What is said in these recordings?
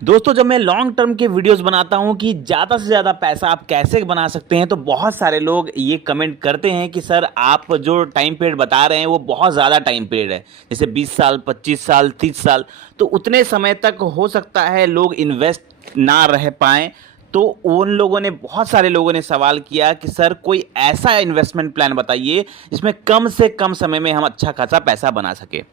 दोस्तों, जब मैं लॉन्ग टर्म के वीडियोस बनाता हूं कि ज़्यादा से ज़्यादा पैसा आप कैसे बना सकते हैं, तो बहुत सारे लोग ये कमेंट करते हैं कि सर आप जो टाइम पीरियड बता रहे हैं वो बहुत ज़्यादा टाइम पीरियड है, जैसे 20 साल, 25 साल, 30 साल। तो उतने समय तक हो सकता है लोग इन्वेस्ट ना रह पाएँ। तो उन लोगों ने, बहुत सारे लोगों ने सवाल किया कि सर कोई ऐसा इन्वेस्टमेंट प्लान बताइए जिसमें कम से कम समय में हम अच्छा खासा पैसा बना सके।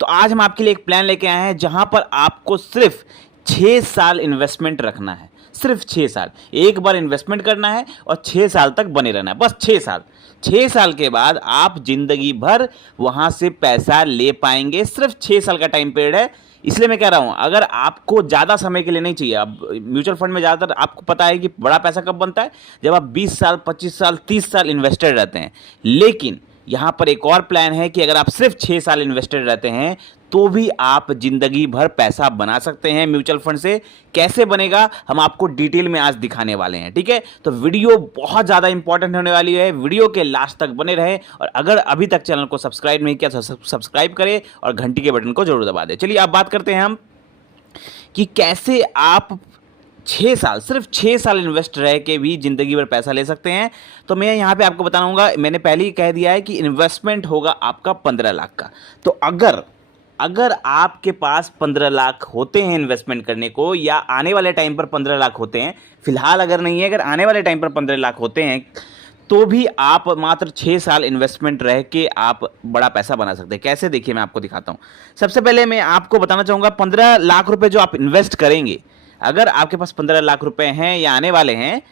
तो आज हम आपके लिए एक प्लान लेके आए हैं जहां पर आपको सिर्फ 6 साल इन्वेस्टमेंट रखना है। सिर्फ 6 साल एक बार इन्वेस्टमेंट करना है और 6 साल तक बने रहना है, बस 6 साल। 6 साल के बाद आप जिंदगी भर वहां से पैसा ले पाएंगे। सिर्फ 6 साल का टाइम पीरियड है। इसलिए मैं कह रहा हूं, अगर आपको ज़्यादा समय के लिए नहीं चाहिए, अब म्यूचुअल फंड में ज़्यादातर आपको पता है कि बड़ा पैसा कब बनता है, जब आप 20 साल, 25 साल, 30 साल इन्वेस्टेड रहते हैं। लेकिन यहां पर एक और प्लान है कि अगर आप सिर्फ 6 साल इन्वेस्टेड रहते हैं तो भी आप जिंदगी भर पैसा बना सकते हैं म्यूचुअल फंड से। कैसे बनेगा हम आपको डिटेल में आज दिखाने वाले हैं, ठीक है। तो वीडियो बहुत ज़्यादा इंपॉर्टेंट होने वाली है, वीडियो के लास्ट तक बने रहें। और अगर अभी तक चैनल को सब्सक्राइब नहीं किया तो सब्सक्राइब करें और घंटी के बटन को जरूर दबा दें। चलिए अब बात करते हैं हम कि कैसे आप 6 साल, सिर्फ 6 साल इन्वेस्ट रह के भी जिंदगी भर पैसा ले सकते हैं। तो मैं यहाँ पे आपको बताऊंगा, मैंने पहले ही कह दिया है कि इन्वेस्टमेंट होगा आपका 15 लाख का। तो अगर अगर आपके पास 15 लाख होते हैं इन्वेस्टमेंट करने को, या आने वाले टाइम पर 15 लाख होते हैं, फिलहाल अगर नहीं है, अगर आने वाले टाइम पर 15 लाख होते हैं, तो भी आप मात्र 6 साल इन्वेस्टमेंट रह के आप बड़ा पैसा बना सकते हैं। कैसे, देखिए मैं आपको दिखाता हूँ। सबसे पहले मैं आपको बताना चाहूँगा, 15 लाख रुपए जो आप इन्वेस्ट करेंगे, अगर आपके पास 15 लाख रुपए हैं या आने वाले हैं,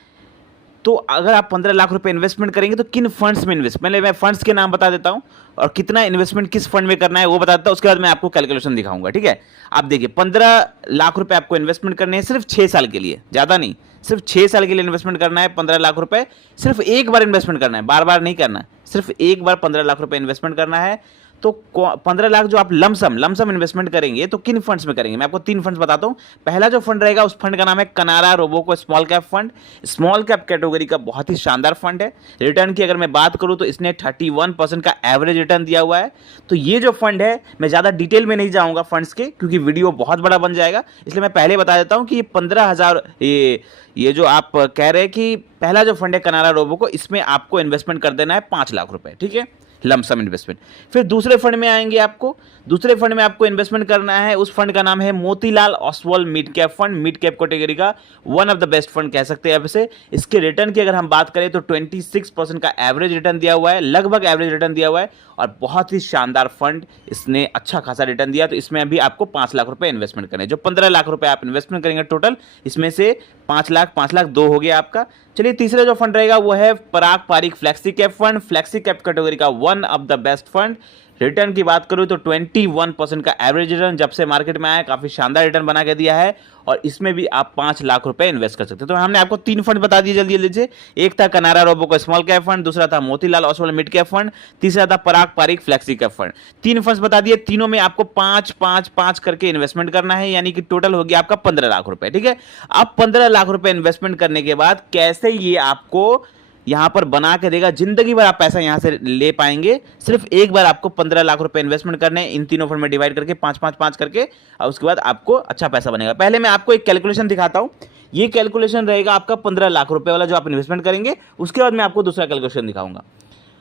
तो अगर आप 15 लाख रुपए इन्वेस्टमेंट करेंगे तो किन फंड्स में इन्वेस्ट, पहले मैं फंड्स के नाम बता देता हूं और कितना इन्वेस्टमेंट किस फंड में करना है वो बता देता हूं। उसके बाद मैं आपको कैलकुलेशन दिखाऊंगा, ठीक है। आप देखिए, 15 लाख रुपए आपको इन्वेस्टमेंट करने हैं सिर्फ 6 साल के लिए, ज्यादा नहीं, सिर्फ 6 साल के लिए इन्वेस्टमेंट करना है। 15 लाख रुपए सिर्फ एक बार इन्वेस्टमेंट करना है, बार बार नहीं करना है, सिर्फ एक बार 15 लाख रुपए इन्वेस्टमेंट करना है। तो 15 लाख जो आप लमसम इन्वेस्टमेंट करेंगे, तो किन फंड्स में करेंगे, मैं आपको 3 फंड्स बताता हूं। पहला जो फंड रहेगा उस फंड का नाम है Canara Robeco small cap fund. Small cap category का बहुत ही शानदार फंड है। रिटर्न की अगर मैं बात करूं तो इसने 31% का एवरेज रिटर्न दिया हुआ है। तो ये जो फंड है, मैं ज़्यादा डिटेल में नहीं जाऊंगा फंड्स के, क्योंकि वीडियो बहुत बड़ा बन जाएगा, इसलिए मैं पहले बता देता हूं कि ये 15,000, ये जो आप कह रहे हैं कि पहला जो फंड है कनारा रोबोको, इसमें आपको इन्वेस्टमेंट कर देना है 5 लाख रुपए, ठीक है, लमसम इन्वेस्टमेंट। फिर दूसरे फंड में आएंगे, आपको दूसरे फंड में आपको इन्वेस्टमेंट करना है। उस फंड का नाम है Motilal Oswal mid cap fund, mid cap category का one of the best fund कह सकते हैं आप इसे। इसके रिटर्न की अगर हम बात करें तो 26% का एवरेज रिटर्न दिया हुआ है, लगभग एवरेज रिटर्न दिया हुआ है, और बहुत ही शानदार फंड, इसने अच्छा खासा रिटर्न दिया। तो इसमें अभी आपको 5 लाख रुपए इन्वेस्टमेंट करने, जो 15 लाख रुपए आप इन्वेस्टमेंट करेंगे टोटल, इसमें से 5 लाख 2 हो गया आपका। चलिए, तीसरा जो फंड रहेगा वो है Parag Parikh flexi cap fund, flexi cap category का one of the best fund. Return की बात करूं तो 21% का एवरेज रिटर्न जब से मार्केट में आया, काफी शानदार रिटर्न बना के दिया है, और इसमें भी आप 5 लाख रुपए इन्वेस्ट कर सकते हैं। तो हमने आपको 3 फंड बता दिए, जल्दी जल्दी से। एक था Canara Robeco small cap fund, दूसरा था Motilal Oswal mid cap fund, तीसरा था Parag Parikh flexi cap fund. 3 funds बता दिए, तीनों में आपको 5-5-5 करके इन्वेस्टमेंट करना है, यानी कि टोटल हो गया आपका 15 लाख रुपए, ठीक है। अब 15 लाख रुपए इन्वेस्टमेंट करने के बाद कैसे ये आपको यहां पर बना के देगा, जिंदगी भर आप पैसा यहां से ले पाएंगे। सिर्फ एक बार आपको 15 लाख रुपए इन्वेस्टमेंट करने हैं, इन तीनों फंड में डिवाइड करके 5-5-5 करके, और उसके बाद आपको अच्छा पैसा बनेगा। पहले मैं आपको एक कैलकुलेशन दिखाता हूं। ये कैलकुलेशन रहेगा आपका 15 लाख रुपए वाला जो आप इन्वेस्टमेंट करेंगे, उसके बाद मैं आपको दूसरा कैलकुलेशन दिखाऊंगा।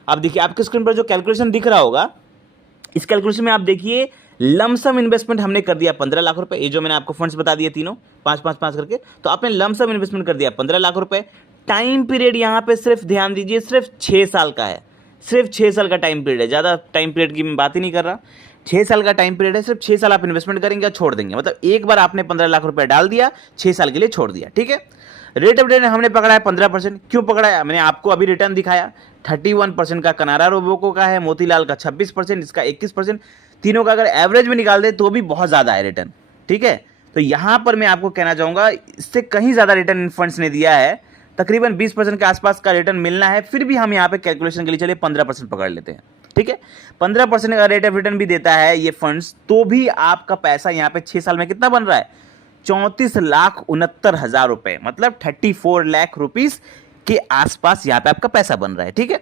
अब देखिए, आपके स्क्रीन पर जो कैलकुलेशन दिख रहा होगा, इस कैलकुलेशन में आप देखिए, लमसम इन्वेस्टमेंट हमने कर दिया 15 लाख रुपए, ये जो मैंने आपको फंड्स बता दिए तीनों, 5-5-5 करके, तो आपने लमसम इन्वेस्टमेंट कर दिया 15 लाख रुपए। टाइम पीरियड यहां पे सिर्फ ध्यान दीजिए, सिर्फ 6 साल का है, सिर्फ 6 साल का टाइम पीरियड है, ज़्यादा टाइम पीरियड की मैं बात ही नहीं कर रहा। 6 साल का टाइम पीरियड है, सिर्फ 6 साल आप इन्वेस्टमेंट करेंगे और छोड़ देंगे, मतलब एक बार आपने 15 लाख रुपए डाल दिया, 6 साल के लिए छोड़ दिया, ठीक है। रेट ऑफ रिटर्न हमने पकड़ा है 15%। क्यों पकड़ा है, मैंने आपको अभी रिटर्न दिखाया। 31% का कनारा रोबोको का है, मोतीलाल का 26%, इसका 21%। तीनों का अगर एवरेज में निकाल दे तो भी बहुत ज़्यादा है रिटर्न, ठीक है। तो यहां पर मैं आपको कहना चाहूँगा, इससे कहीं ज़्यादा रिटर्न इन फंड्स ने दिया है, तकरीबन 20% के आसपास का रिटर्न मिलना है। फिर भी हम यहाँ पे कैलकुलेशन के लिए चलिए 15% पकड़ लेते हैं, ठीक है। 15% का रेट ऑफ रिटर्न भी देता है ये फंड्स, तो भी आपका पैसा यहाँ पे 6 साल में कितना बन रहा है, 34,69,000 रुपए, मतलब 34 लाख रुपीज के आसपास यहाँ पे आपका पैसा बन रहा है। ठीक है,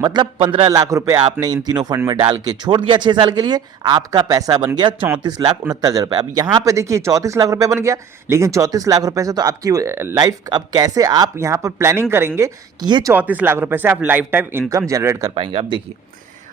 मतलब 15 लाख रुपए आपने इन तीनों फंड में डाल के छोड़ दिया 6 साल के लिए, आपका पैसा बन गया 34,69,000 रुपए। अब यहाँ पे देखिए 34 लाख रुपए बन गया, लेकिन 34 लाख रुपए से तो आपकी लाइफ, अब कैसे आप यहाँ पर प्लानिंग करेंगे कि ये 34 लाख रुपए से आप लाइफ टाइम इनकम जनरेट कर पाएंगे। अब देखिए,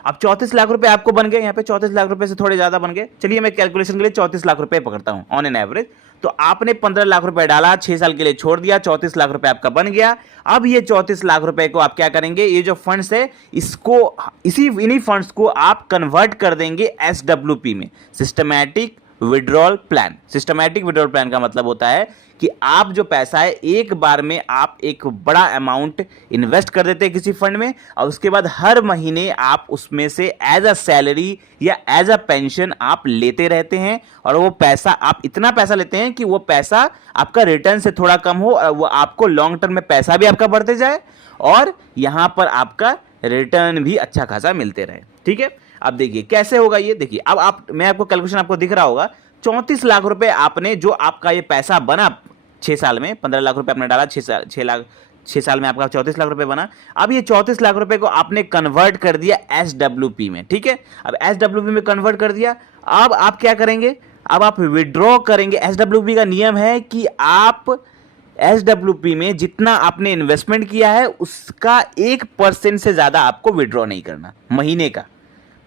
अब 34 लाख रुपए आपको बन गए, यहाँ पे 34 लाख रुपए से थोड़े ज़्यादा बन गए। चलिए मैं कैलकुलेशन के लिए 34 लाख रुपए पकड़ता हूँ ऑन एन एवरेज। तो आपने 15 लाख रुपए डाला, 6 साल के लिए छोड़ दिया, 34 लाख रुपए आपका बन गया। अब ये 34 लाख रुपए को आप क्या करेंगे, ये जो फंड्स है इसको, इन्हीं फंड्स को आप कन्वर्ट कर देंगे SWP में, systematic withdrawal plan. Systematic withdrawal plan का मतलब होता है कि आप जो पैसा है एक बार में आप एक बड़ा अमाउंट इन्वेस्ट कर देते हैं किसी फंड में, और उसके बाद हर महीने आप उसमें से एज अ सैलरी या एज अ पेंशन आप लेते रहते हैं। और वो पैसा, आप इतना पैसा लेते हैं कि वो पैसा आपका रिटर्न से थोड़ा कम हो, और वो आपको लॉन्ग टर्म में पैसा भी आपका बढ़ते जाए और यहां पर आपका रिटर्न भी अच्छा खासा मिलते रहे। ठीक है, अब देखिए कैसे होगा ये। देखिए अब आप, मैं आपको कैलकुलेशन आपको दिख रहा होगा, 34 लाख रुपए आपने, जो आपका ये पैसा बना 6 साल में, 15 लाख रुपए आपने डाला, 6 साल में आपका 34 लाख रुपए बना। अब ये 34 लाख रुपए को आपने कन्वर्ट कर दिया SWP में। ठीक है, अब SWP में कन्वर्ट कर दिया, अब आप क्या करेंगे, अब आप विड्रॉ करेंगे। SWP का नियम है कि आप SWP में जितना आपने इन्वेस्टमेंट किया है उसका 1% से ज्यादा आपको विड्रॉ नहीं करना महीने का।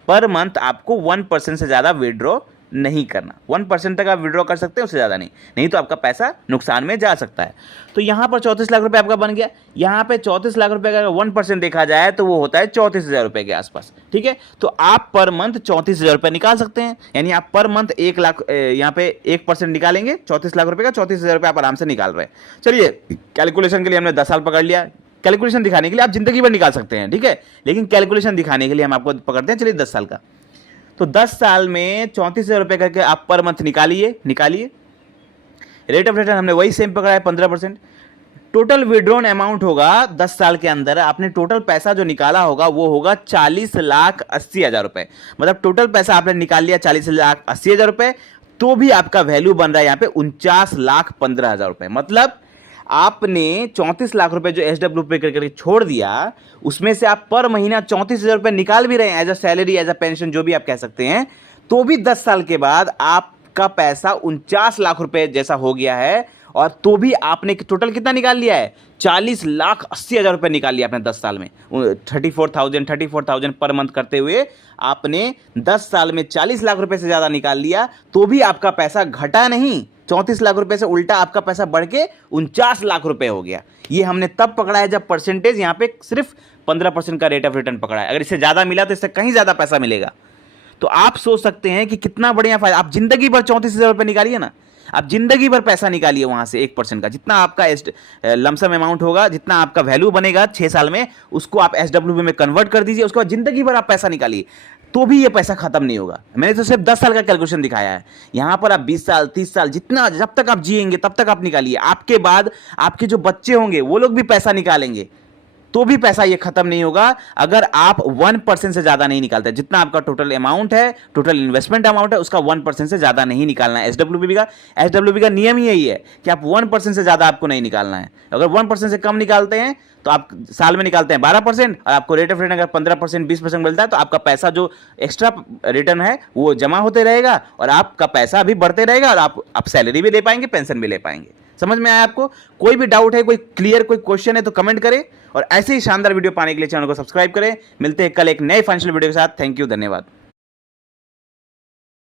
पर मंथ आपको 1% से ज़्यादा विड्रॉ नहीं करना। 1% तक आप विड्रॉ कर सकते हैं, उससे ज़्यादा नहीं तो आपका पैसा नुकसान में जा सकता है। तो यहाँ पर 34 लाख रुपए आपका बन गया। यहाँ पे 34 लाख रुपए का 1% देखा जाए तो वो होता है 34,000 रुपए के आसपास। ठीक है, तो आप पर मंथ 34,000 रुपए निकाल सकते हैं, यानी आप पर मंथ 1 लाख, यहाँ पे 1% निकालेंगे 34 लाख रुपए का, 34,000 रुपए आप आराम से निकाल रहे हैं। चलिए कैलकुलेशन के लिए हमने 10 साल पकड़ लिया। कैलकुलेशन दिखाने के लिए आप जिंदगी भर निकाल सकते हैं, ठीक है, लेकिन कैलकुलेशन दिखाने के लिए हम आपको पकड़ते हैं, चलिए 10 साल का। तो 10 साल में 34,000 रुपए करके आप पर मंथ निकालिए। रेट ऑफ रिटर्न हमने वही सेम पकड़ा है 15%। टोटल विड्रॉन अमाउंट होगा 10 साल के अंदर, आपने टोटल पैसा जो निकाला होगा वो होगा 40,80,000 रुपए। मतलब टोटल पैसा आपने निकाल लिया 40,80,000 रुपए, तो भी आपका वैल्यू बन रहा है यहाँ पे 49,15,000 रुपए। मतलब आपने 34 लाख रुपए जो SWP करके छोड़ दिया, उसमें से आप पर महीना 34,000 रुपए निकाल भी रहे हैं as a salary, as a pension, जो भी आप कह सकते हैं, तो भी 10 साल के बाद आपका पैसा 49 लाख रुपए जैसा हो गया है। और तो भी आपने टोटल कितना निकाल लिया है, 40,80,000 रुपए निकाल लिया आपने 10 साल में। 34,000 पर मंथ करते हुए आपने 10 साल में 40 लाख रुपए से ज़्यादा निकाल लिया, तो भी आपका पैसा घटा नहीं, 34 लाख रुपए से उल्टा आपका पैसा बढ़ के 49 लाख रुपए हो गया। ये हमने तब पकड़ा है जब परसेंटेज यहाँ पे सिर्फ 15% का रेट ऑफ रिटर्न पकड़ा है। अगर इससे ज़्यादा मिला तो इससे कहीं ज़्यादा पैसा मिलेगा। तो आप सोच सकते हैं कि कितना बढ़िया फायदा। आप जिंदगी भर 34,000 रुपये निकालिए ना, आप जिंदगी भर पैसा निकालिए वहां से 1% का, जितना आपका लमसम अमाउंट होगा, जितना आपका वैल्यू बनेगा 6 साल में, उसको आप SWP में कन्वर्ट कर दीजिए। उसके बाद जिंदगी भर आप पैसा निकालिए, तो भी ये पैसा खत्म नहीं होगा। मैंने तो सिर्फ 10 साल का कैलकुलेशन दिखाया है। यहां पर आप 20 साल 30 साल जितना, जब तक आप जिएंगे तब तक आप निकालिए। आपके बाद आपके जो बच्चे होंगे वो लोग भी पैसा निकालेंगे, तो भी पैसा ये खत्म नहीं होगा अगर आप 1% से ज्यादा नहीं निकालते। जितना आपका टोटल अमाउंट है, टोटल इन्वेस्टमेंट अमाउंट है, उसका 1% से ज्यादा नहीं निकालना है। SWP का नियम ही यही है कि आप 1% से ज्यादा आपको नहीं निकालना है। अगर 1% से कम निकालते हैं तो आप साल में निकालते हैं 12%, और आपको रेट ऑफ रिटर्न अगर 15% 20% मिलता है तो आपका पैसा जो एक्स्ट्रा रिटर्न है वो जमा होते रहेगा और आपका पैसा भी बढ़ते रहेगा, और आप सैलरी भी ले पाएंगे, पेंशन भी ले पाएंगे। समझ में आया आपको? कोई भी डाउट है, कोई क्लियर कोई क्वेश्चन है तो कमेंट करें, और ऐसे ही शानदार वीडियो पाने के लिए चैनल को सब्सक्राइब करें। मिलते हैं कल एक नए फाइनेंशियल वीडियो के साथ। थैंक यू, धन्यवाद।